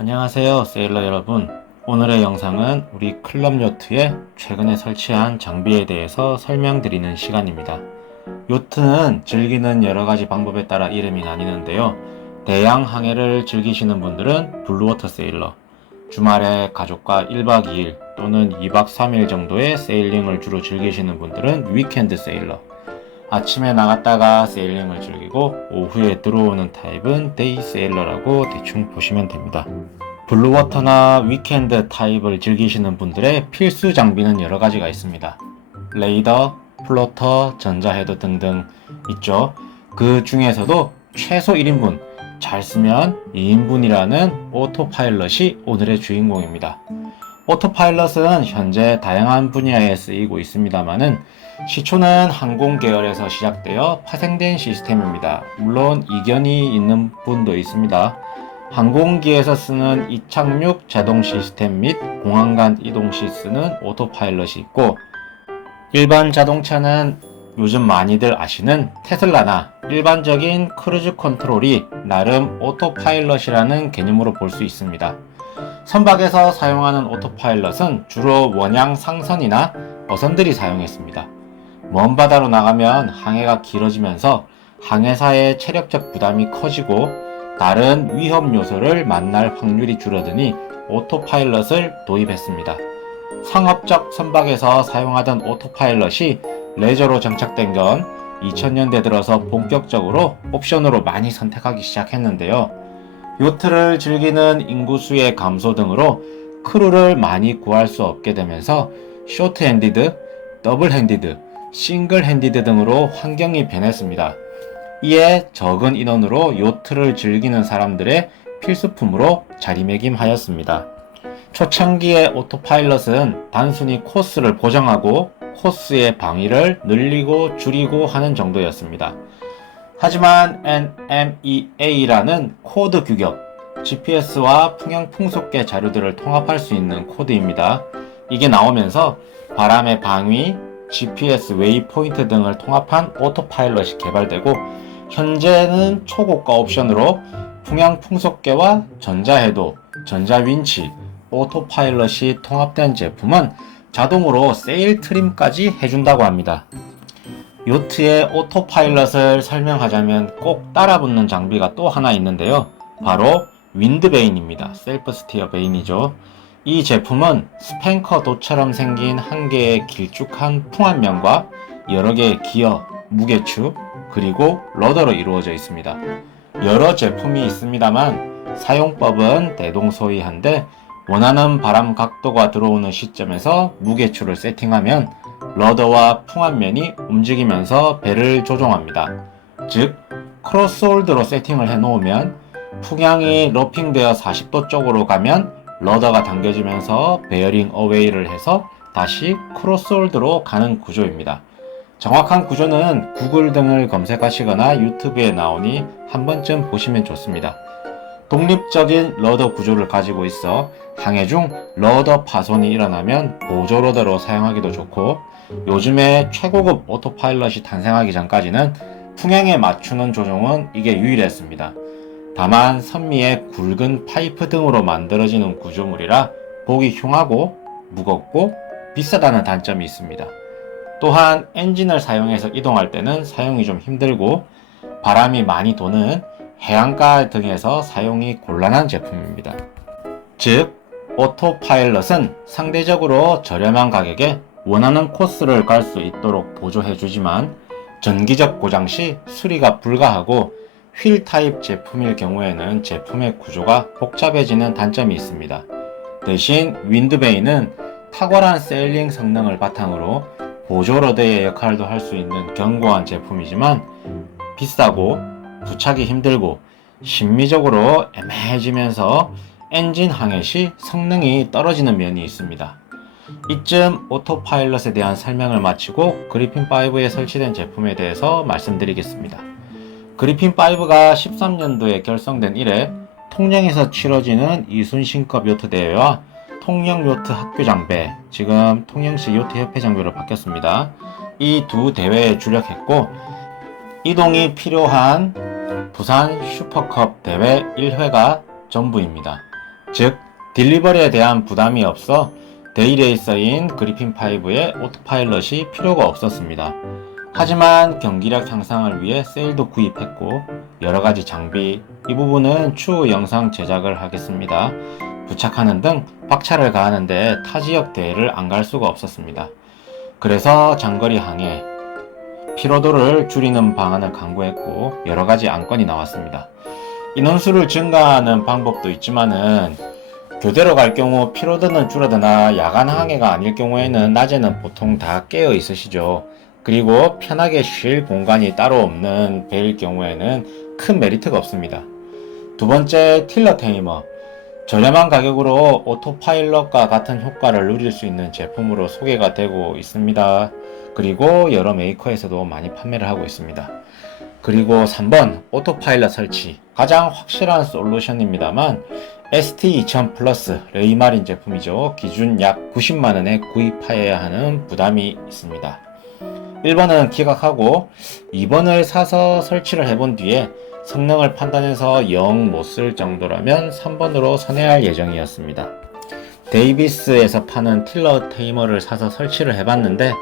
안녕하세요, 세일러 여러분. 오늘의 영상은 우리 클럽 요트에 최근에 설치한 장비에 대해서 설명드리는 시간입니다. 요트는 즐기는 여러가지 방법에 따라 이름이 나뉘는데요. 대양 항해를 즐기시는 분들은 블루워터 세일러, 주말에 가족과 1박 2일 또는 2박 3일 정도의 세일링을 주로 즐기시는 분들은 위켄드 세일러, 아침에 나갔다가 세일링을 즐기고 오후에 들어오는 타입은 데이 세일러라고 대충 보시면 됩니다. 블루워터나 위켄드 타입을 즐기시는 분들의 필수 장비는 여러 가지가 있습니다. 레이더, 플로터, 전자헤드 등등 있죠. 그 중에서도 최소 1인분, 잘 쓰면 2인분이라는 오토파일럿이 오늘의 주인공입니다. 오토파일럿은 현재 다양한 분야에 쓰이고 있습니다만은 시초는 항공 계열에서 시작되어 파생된 시스템입니다. 물론 이견이 있는 분도 있습니다. 항공기에서 쓰는 이착륙 제동 시스템 및 공항 간 이동 시 쓰는 오토파일럿이 있고, 일반 자동차는 요즘 많이들 아시는 테슬라나 일반적인 크루즈 컨트롤이 나름 오토파일럿이라는 개념으로 볼 수 있습니다. 선박에서 사용하는 오토파일럿은 주로 원양 상선이나 어선들이 사용했습니다. 먼 바다로 나가면 항해가 길어지면서 항해사의 체력적 부담이 커지고 다른 위험 요소를 만날 확률이 줄어드니 오토파일럿을 도입했습니다. 상업적 선박에서 사용하던 오토파일럿이 레저로 정착된 건 2000년대 들어서 본격적으로 옵션으로 많이 선택하기 시작했는데요. 요트를 즐기는 인구수의 감소 등으로 크루를 많이 구할 수 없게 되면서 쇼트 핸디드, 더블 핸디드, 싱글 핸디드 등으로 환경이 변했습니다. 이에 적은 인원으로 요트를 즐기는 사람들의 필수품으로 자리매김하였습니다. 초창기의 오토파일럿은 단순히 코스를 보정하고 코스의 방위를 늘리고 줄이고 하는 정도였습니다. 하지만 NMEA라는 코드 규격, GPS와 풍형 풍속계 자료들을 통합할 수 있는 코드입니다. 이게 나오면서 바람의 방위, GPS 웨이포인트 등을 통합한 오토파일럿이 개발되고, 현재는 초고가 옵션으로 풍향 풍속계와 전자해도, 전자윈치, 오토파일럿이 통합된 제품은 자동으로 세일 트림까지 해준다고 합니다. 요트의 오토파일럿을 설명하자면 꼭 따라붙는 장비가 또 하나 있는데요. 바로 윈드베인입니다. 셀프 스티어 베인이죠. 이 제품은 스팽커 도처럼 생긴 한 개의 길쭉한 풍안면과 여러 개의 기어, 무게추, 그리고 러더로 이루어져 있습니다. 여러 제품이 있습니다만 사용법은 대동소이한데, 원하는 바람 각도가 들어오는 시점에서 무게추를 세팅하면 러더와 풍안면이 움직이면서 배를 조종합니다. 즉, 크로스홀드로 세팅을 해놓으면 풍향이 러핑되어 40도 쪽으로 가면 러더가 당겨지면서 베어링 어웨이를 해서 다시 크로스홀드로 가는 구조입니다. 정확한 구조는 구글 등을 검색하시거나 유튜브에 나오니 한 번쯤 보시면 좋습니다. 독립적인 러더 구조를 가지고 있어 항해 중 러더 파손이 일어나면 보조 러더로 사용하기도 좋고, 요즘에 최고급 오토파일럿이 탄생하기 전까지는 풍향에 맞추는 조종은 이게 유일했습니다. 다만 선미의 굵은 파이프 등으로 만들어지는 구조물이라 보기 흉하고 무겁고 비싸다는 단점이 있습니다. 또한 엔진을 사용해서 이동할 때는 사용이 좀 힘들고 바람이 많이 도는 해안가 등에서 사용이 곤란한 제품입니다. 즉, 오토파일럿은 상대적으로 저렴한 가격에 원하는 코스를 갈 수 있도록 보조해주지만 전기적 고장 시 수리가 불가하고 휠 타입 제품일 경우에는 제품의 구조가 복잡해지는 단점이 있습니다. 대신 윈드베이는 탁월한 세일링 성능을 바탕으로 보조 러더의 역할도 할 수 있는 견고한 제품이지만 비싸고 부착이 힘들고 심미적으로 애매해지면서 엔진 항해 시 성능이 떨어지는 면이 있습니다. 이쯤 오토파일럿에 대한 설명을 마치고 그리핀5에 설치된 제품에 대해서 말씀드리겠습니다. 그리핀5가 13년도에 결성된 이래 통영에서 치러지는 이순신컵 요트 대회와 통영 요트 학교 장배, 지금 통영시 요트 협회 장배로 바뀌었습니다. 이 두 대회에 주력했고, 이동이 필요한 부산 슈퍼컵 대회 1회가 전부입니다. 즉 딜리버리에 대한 부담이 없어 데이레이서인 그리핀5의 오토파일럿이 필요가 없었습니다. 하지만 경기력 향상을 위해 세일도 구입했고 여러가지 장비, 이 부분은 추후 영상 제작을 하겠습니다. 부착하는 등 박차를 가하는데 타지역 대회를 안 갈 수가 없었습니다. 그래서 장거리 항해, 피로도를 줄이는 방안을 강구했고 여러가지 안건이 나왔습니다. 인원수를 증가하는 방법도 있지만은 교대로 갈 경우 피로도는 줄어드나 야간 항해가 아닐 경우에는 낮에는 보통 다 깨어 있으시죠. 그리고 편하게 쉴 공간이 따로 없는 배일 경우에는 큰 메리트가 없습니다. 두 번째, 틸러 테이머. 저렴한 가격으로 오토파일럿과 같은 효과를 누릴 수 있는 제품으로 소개가 되고 있습니다. 그리고 여러 메이커에서도 많이 판매를 하고 있습니다. 그리고 3번, 오토파일럿 설치. 가장 확실한 솔루션입니다만 ST2000 플러스 레이마린 제품이죠. 기준 약 90만원에 구입하여야 하는 부담이 있습니다. 1번은 기각하고 2번을 사서 설치를 해본 뒤에 성능을 판단해서 영 못 쓸 정도라면 3번으로 선회할 예정이었습니다. 데이비스에서 파는 틸러 테이머를 사서 설치를 해봤는데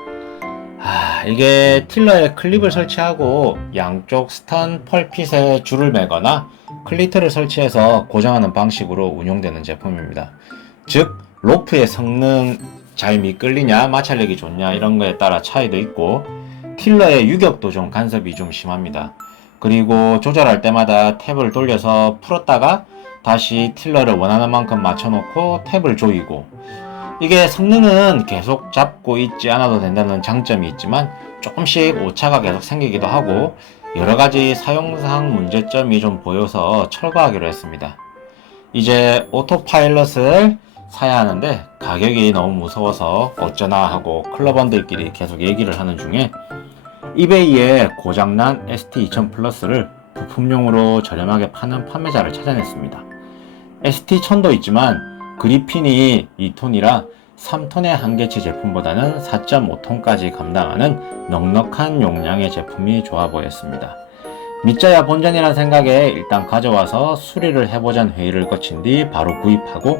이게 틸러에 클립을 설치하고 양쪽 스턴 펄핏에 줄을 매거나 클리트를 설치해서 고정하는 방식으로 운용되는 제품입니다. 즉 로프의 성능 잘 미끌리냐 마찰력이 좋냐 이런 거에 따라 차이도 있고 틸러의 유격도 좀 간섭이 좀 심합니다. 그리고 조절할 때마다 탭을 돌려서 풀었다가 다시 틸러를 원하는 만큼 맞춰놓고 탭을 조이고, 이게 성능은 계속 잡고 있지 않아도 된다는 장점이 있지만 조금씩 오차가 계속 생기기도 하고 여러가지 사용상 문제점이 좀 보여서 철거하기로 했습니다. 이제 오토파일럿을 사야 하는데 가격이 너무 무서워서 어쩌나 하고 클럽원들끼리 계속 얘기를 하는 중에 이베이에 고장난 ST2000 플러스를 부품용으로 저렴하게 파는 판매자를 찾아냈습니다. ST1000도 있지만 그리핀이 2톤이라 3톤의 한계치 제품보다는 4.5톤까지 감당하는 넉넉한 용량의 제품이 좋아 보였습니다. 믿자야 본전이라는 생각에 일단 가져와서 수리를 해보자는 회의를 거친 뒤 바로 구입하고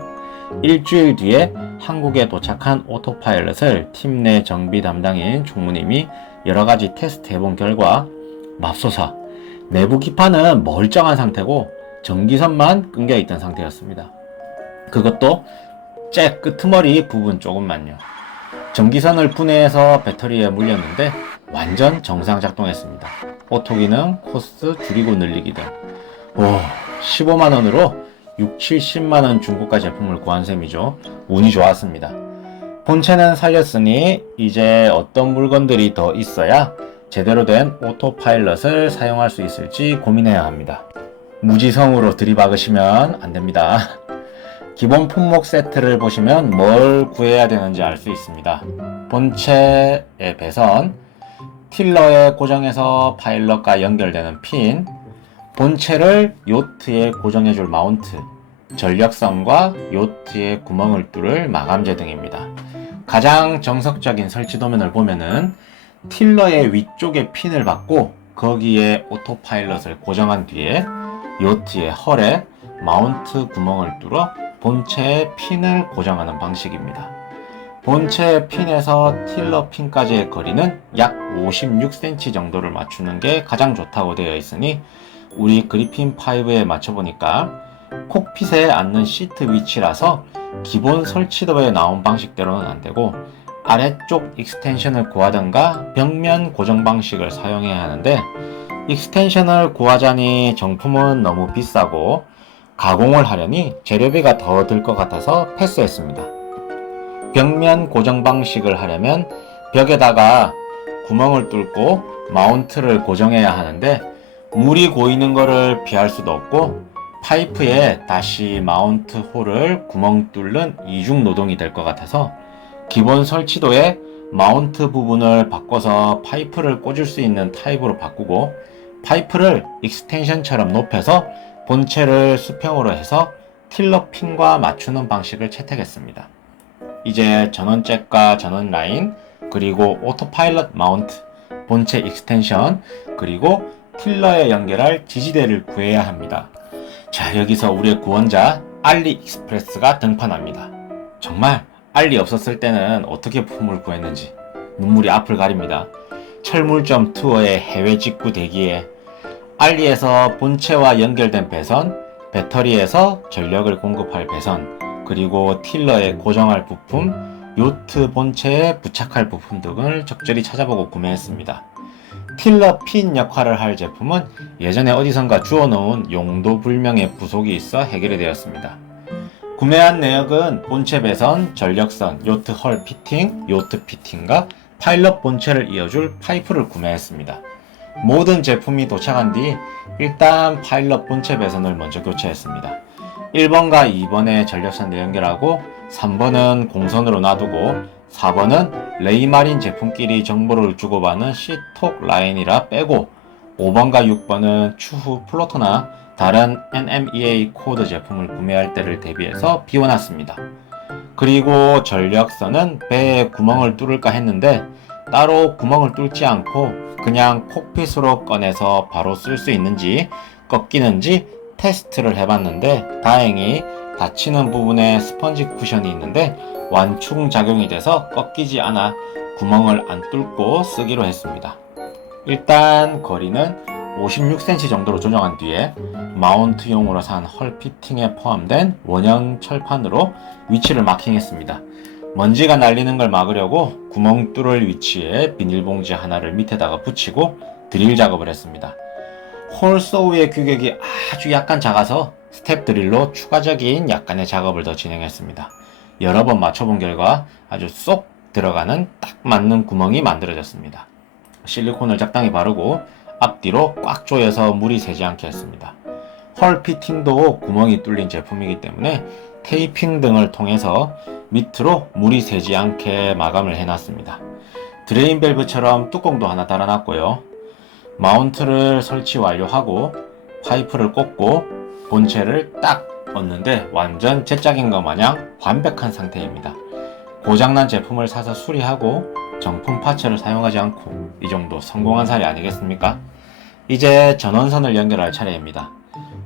일주일 뒤에 한국에 도착한 오토파일럿을 팀 내 정비 담당인 총무님이 여러가지 테스트 해본 결과 맙소사 내부 기판은 멀쩡한 상태고 전기선만 끊겨 있던 상태였습니다. 그것도 잭 끄트머리 부분 조금만요. 전기선을 분해해서 배터리에 물렸는데 완전 정상 작동했습니다. 오토 기능, 코스 줄이고 늘리기 등 15만원으로 6, 70만원 중고가 제품을 구한 셈이죠. 운이 좋았습니다. 본체는 살렸으니 이제 어떤 물건들이 더 있어야 제대로 된 오토파일럿을 사용할 수 있을지 고민해야 합니다. 무지성으로 들이박으시면 안됩니다. 기본 품목 세트를 보시면 뭘 구해야 되는지 알 수 있습니다. 본체의 배선, 틸러에 고정해서 파일럿과 연결되는 핀, 본체를 요트에 고정해줄 마운트, 전력선과 요트에 구멍을 뚫을 마감재 등입니다. 가장 정석적인 설치 도면을 보면은 틸러의 위쪽에 핀을 받고 거기에 오토파일럿을 고정한 뒤에 요트의 헐에 마운트 구멍을 뚫어 본체의 핀을 고정하는 방식입니다. 본체 핀에서 틸러 핀까지의 거리는 약 56cm 정도를 맞추는 게 가장 좋다고 되어 있으니 우리 그리핀5에 맞춰보니까 콕핏에 앉는 시트 위치라서 기본 설치도에 나온 방식대로는 안되고 아래쪽 익스텐션을 구하던가 벽면 고정 방식을 사용해야 하는데 익스텐션을 구하자니 정품은 너무 비싸고 가공을 하려니 재료비가 더 들 것 같아서 패스했습니다. 벽면 고정 방식을 하려면 벽에다가 구멍을 뚫고 마운트를 고정해야 하는데 물이 고이는 것을 피할 수도 없고 파이프에 다시 마운트 홀을 구멍 뚫는 이중 노동이 될 것 같아서 기본 설치도에 마운트 부분을 바꿔서 파이프를 꽂을 수 있는 타입으로 바꾸고 파이프를 익스텐션처럼 높여서 본체를 수평으로 해서 틸러 핀과 맞추는 방식을 채택했습니다. 이제 전원 잭과 전원 라인, 그리고 오토파일럿 마운트, 본체 익스텐션, 그리고 틸러에 연결할 지지대를 구해야 합니다. 자, 여기서 우리의 구원자 알리익스프레스가 등판합니다. 정말 알리 없었을 때는 어떻게 품을 구했는지 눈물이 앞을 가립니다. 철물점 투어의 해외 직구 대기에 알리에서 본체와 연결된 배선, 배터리에서 전력을 공급할 배선, 그리고 틸러에 고정할 부품, 요트 본체에 부착할 부품 등을 적절히 찾아보고 구매했습니다. 틸러 핀 역할을 할 제품은 예전에 어디선가 주워놓은 용도 불명의 부속이 있어 해결이 되었습니다. 구매한 내역은 본체 배선, 전력선, 요트 헐 피팅, 요트 피팅과 파일럿 본체를 이어줄 파이프를 구매했습니다. 모든 제품이 도착한 뒤 일단 파일럿 본체 배선을 먼저 교체했습니다. 1번과 2번의 전력선에 연결하고 3번은 공선으로 놔두고 4번은 레이마린 제품끼리 정보를 주고받는 C톡 라인이라 빼고 5번과 6번은 추후 플로터나 다른 NMEA 코드 제품을 구매할 때를 대비해서 비워놨습니다. 그리고 전력선은 배에 구멍을 뚫을까 했는데 따로 구멍을 뚫지 않고 그냥 콕핏으로 꺼내서 바로 쓸 수 있는지 꺾이는지 테스트를 해봤는데 다행히 닫히는 부분에 스펀지 쿠션이 있는데 완충 작용이 돼서 꺾이지 않아 구멍을 안 뚫고 쓰기로 했습니다. 일단 거리는 56cm 정도로 조정한 뒤에 마운트용으로 산 헐 피팅에 포함된 원형 철판으로 위치를 마킹했습니다. 먼지가 날리는 걸 막으려고 구멍 뚫을 위치에 비닐봉지 하나를 밑에다가 붙이고 드릴 작업을 했습니다. 홀 소우의 규격이 아주 약간 작아서 스텝 드릴로 추가적인 약간의 작업을 더 진행했습니다. 여러 번 맞춰본 결과 아주 쏙 들어가는 딱 맞는 구멍이 만들어졌습니다. 실리콘을 적당히 바르고 앞뒤로 꽉 조여서 물이 새지 않게 했습니다. 헐 피팅도 구멍이 뚫린 제품이기 때문에 테이핑 등을 통해서 밑으로 물이 새지 않게 마감을 해놨습니다. 드레인 밸브처럼 뚜껑도 하나 달아놨고요. 마운트를 설치 완료하고 파이프를 꽂고 본체를 딱 얹는데 완전 제짝인 것 마냥 완벽한 상태입니다. 고장난 제품을 사서 수리하고 정품 파츠를 사용하지 않고 이 정도 성공한 사례 아니겠습니까? 이제 전원선을 연결할 차례입니다.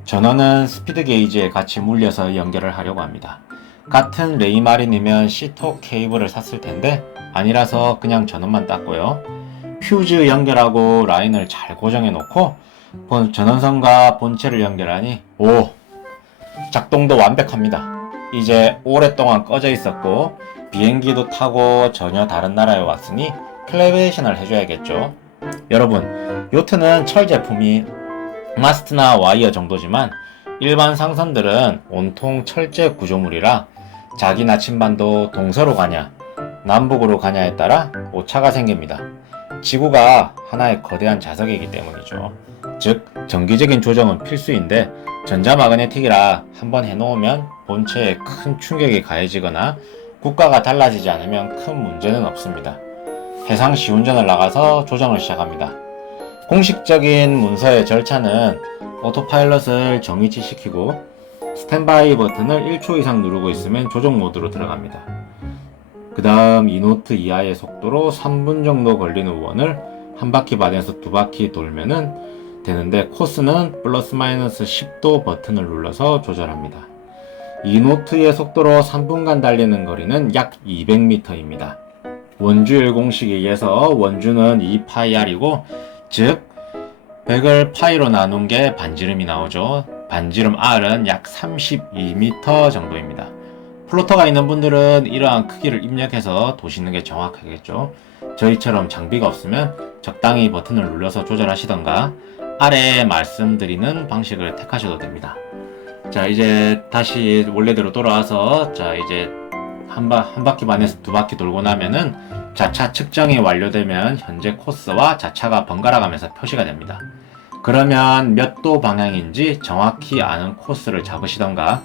전원은 스피드 게이지에 같이 물려서 연결을 하려고 합니다. 같은 레이마린이면 C톡 케이블을 샀을 텐데 아니라서 그냥 전원만 땄고요. 퓨즈 연결하고 라인을 잘 고정해 놓고 전원선과 본체를 연결하니 작동도 완벽합니다. 이제 오랫동안 꺼져 있었고 비행기도 타고 전혀 다른 나라에 왔으니 클래베이션을 해줘야겠죠. 여러분, 요트는 철 제품이 마스트나 와이어 정도지만 일반 상선들은 온통 철제 구조물이라 자기 나침반도 동서로 가냐 남북으로 가냐에 따라 오차가 생깁니다. 지구가 하나의 거대한 자석이기 때문이죠. 즉 정기적인 조정은 필수인데 전자마그네틱이라 한번 해놓으면 본체에 큰 충격이 가해지거나 국가가 달라지지 않으면 큰 문제는 없습니다. 해상 시운전을 나가서 조정을 시작합니다. 공식적인 문서의 절차는 오토파일럿을 정위치시키고 스탠바이 버튼을 1초 이상 누르고 있으면 조정 모드로 들어갑니다. 그 다음 2노트 이하의 속도로 3분 정도 걸리는 원을 한 바퀴 반에서 두 바퀴 돌면은 되는데 코스는 플러스 마이너스 10도 버튼을 눌러서 조절합니다. 2노트의 속도로 3분간 달리는 거리는 약 200m입니다. 원주율 공식에 의해서 원주는 2파이r이고 즉 100을 파이로 나눈 게 반지름이 나오죠. 반지름 r은 약 32m 정도입니다. 플로터가 있는 분들은 이러한 크기를 입력해서 도시는 게 정확하겠죠. 저희처럼 장비가 없으면 적당히 버튼을 눌러서 조절하시던가 아래에 말씀드리는 방식을 택하셔도 됩니다. 자, 이제 다시 원래대로 돌아와서 자 이제 한 바퀴 반에서 두 바퀴 돌고 나면은 자차 측정이 완료되면 현재 코스와 자차가 번갈아 가면서 표시가 됩니다. 그러면 몇 도 방향인지 정확히 아는 코스를 잡으시던가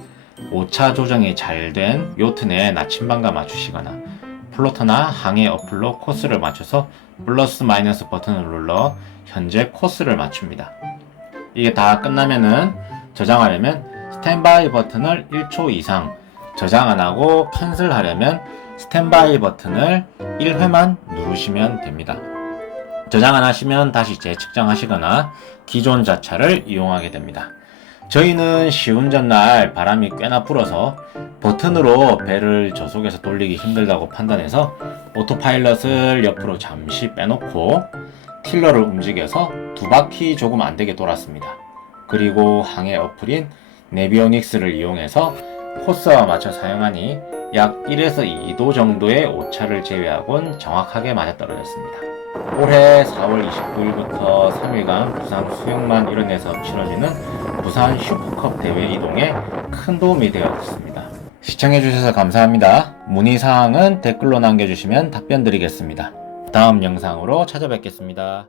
오차 조정이 잘 된 요트 내 나침반과 맞추시거나 플로터나 항해 어플로 코스를 맞춰서 플러스 마이너스 버튼을 눌러 현재 코스를 맞춥니다. 이게 다 끝나면은 저장하려면 스탠바이 버튼을 1초 이상 저장 안 하고 캔슬 하려면 스탠바이 버튼을 1회만 누르시면 됩니다. 저장 안 하시면 다시 재측정하시거나 기존 자차를 이용하게 됩니다. 저희는 시운전 날 바람이 꽤나 불어서 버튼으로 배를 저속에서 돌리기 힘들다고 판단해서 오토파일럿을 옆으로 잠시 빼놓고 틸러를 움직여서 두 바퀴 조금 안되게 돌았습니다. 그리고 항해 어플인 네비오닉스를 이용해서 코스와 맞춰 사용하니 약 1에서 2도 정도의 오차를 제외하곤 정확하게 맞아떨어졌습니다. 올해 4월 29일부터 3일간 부산 수영만 일원에서 치러지는 부산 슈퍼컵 대회 이동에 큰 도움이 되었습니다. 시청해주셔서 감사합니다. 문의사항은 댓글로 남겨주시면 답변 드리겠습니다. 다음 영상으로 찾아뵙겠습니다.